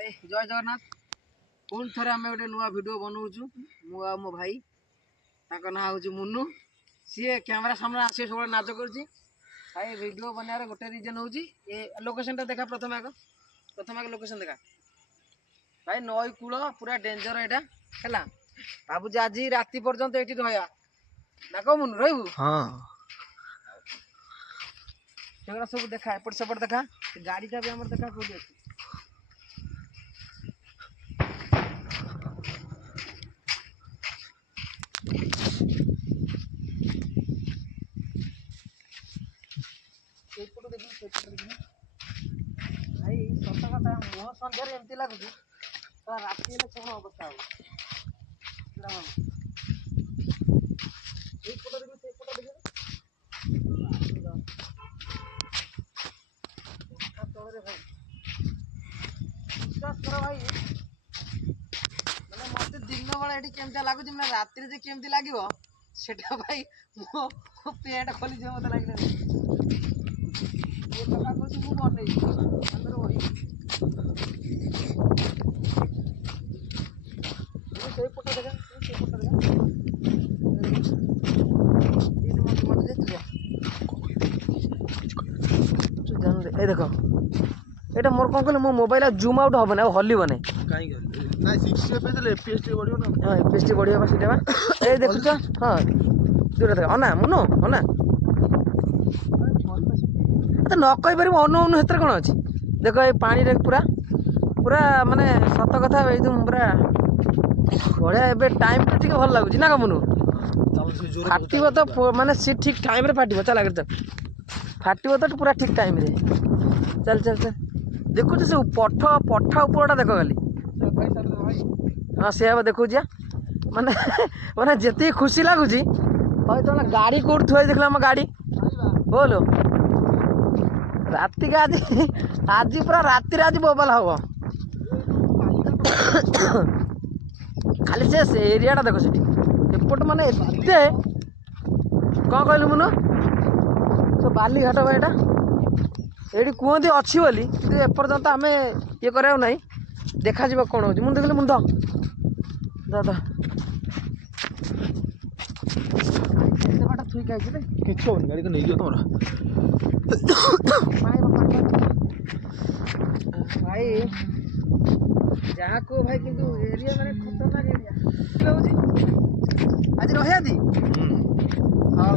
जय जगन्नाथ पुणी थे आम गोटे नुआ भिड बनाऊँ मु आ मो भाई ना हूँ मुन्नू सी कैमेरा सामने आस सब नाच कर भाई भिड बनार गोटे रिजन हूँ लोकेशन देखा प्रथम आग लोकेशन देखा भाई नई कूल पूरा डेंजर यहाँ है भावुँ आज राति पर्यंत ये रहा ना कौ मुन्नू रही सेगुड़ा सब देखा एपट सेपट देखा गाड़ीटा भी आम देखा कौटी अच्छी भाई सत कथा मुह सन्धार एमती लगुच राति कौन अवस्था विश्वास कर भाई मैंने मत दिन बेला ये केमती लगुच मैंने राति केमती लगे सेटा भाई मो पेट खोली मत लगे ये कथा कौन मुझे अंदर वही फोटो देखा देख ये मोर कौन कह मो मोबाइल जूम आउट हम ना हल्बन एफपीएस बढ़िया सीटा ये देखुच हाँ दूर देख अना मुनो अना तो न कही पार अनु अनु हेतर कौन अच्छी देख ये पानी रे पूरा पूरा माने सत कथा एकदम पूरा बढ़िया ए टाइम तो ठीक भल लगुच ना कमुनु फाटव तो माने सी ठीक टाइम रे फाटव चल आगे चल फाटव तो पूरा ठीक टाइम रे चल चल चल देखु से पठ पठ उपरटा देख खाली हाँ से देखु माने माने जिते खुशी लगुच तो गाड़ी कौट थुआ देख गाड़ी बोलो राति का आज पूरा राति आज बोबल हम खाली से एरियाटा देख सीटी एपट माने एते कौन कहलु मुनो सब बाली घाट भाईटा ये कहते अच्छी बोली एपर्यंत आम ये करा ना देखा कौन हो मुझे देखिए मुंड दादा थुई गाड़ी गाड़ी तो नहीं तुम भाई जहाँ को भाई किंतु एरिया माने खतरनाक एरिया आज रहा दी हाँ